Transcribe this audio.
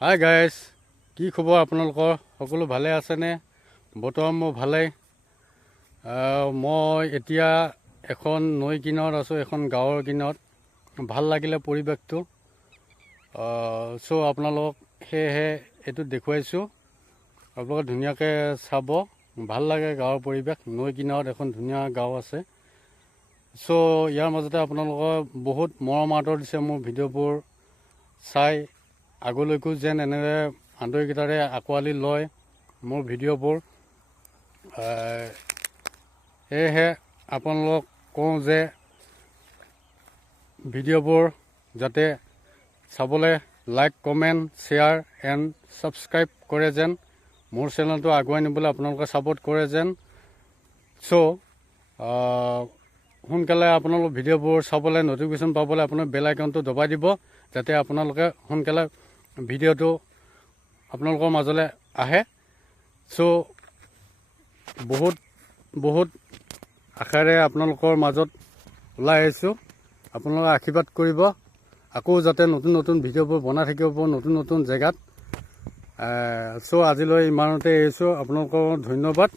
Hi guys, কি খবৰ আপোনালোকৰ? সকলো ভালে আছেনে? বৰ্তমান মোৰ ভালেই। মই এতিয়া এখন নৈ কিনাৰত আছোঁ, এখন গাঁৱৰ কিনাৰত। ভাল লাগিলে পৰিৱেশটো। চ' আপোনালোকক সেয়েহে এইটো দেখুৱাইছোঁ। আপোনালোকে ধুনীয়াকৈ চাব, ভাল লাগে গাঁৱৰ পৰিৱেশ। নৈ কিনাৰত এখন ধুনীয়া গাঁও আছে। চ' ইয়াৰ মাজতে আপোনালোকৰ বহুত মৰম আদৰ দিছে মোৰ ভিডিঅ'বোৰ চাই। আগলৈকো যেন এনেদৰে আন্তৰিকতাৰে আঁকোৱালি লয় মোৰ ভিডিঅ'বোৰ। সেয়েহে আপোনালোকক কওঁ যে ভিডিঅ'বোৰ যাতে চাবলৈ like, comment, share and subscribe কৰে যেন। মোৰ চেনেলটো আগুৱাই নিবলৈ আপোনালোকে ছাপোৰ্ট কৰে যেন। চ' সোনকালে আপোনালোক ভিডিঅ'বোৰ চাবলৈ, নটিফিকেশ্যন পাবলৈ আপোনাৰ বেল আইকনটো দবাই দিব, যাতে আপোনালোকে সোনকালে ভিডিঅ'টো আপোনালোকৰ মাজলৈ আহে। চ' বহুত আশাৰে আপোনালোকৰ মাজত ওলাই আহিছোঁ। আপোনালোকে আশীৰ্বাদ কৰিব, আকৌ যাতে নতুন নতুন ভিডিঅ'বোৰ বনাই থাকিব পাৰোঁ নতুন নতুন জেগাত। চ' আজিলৈ ইমানতে এৰিছোঁ। আপোনালোকৰ ধন্যবাদ।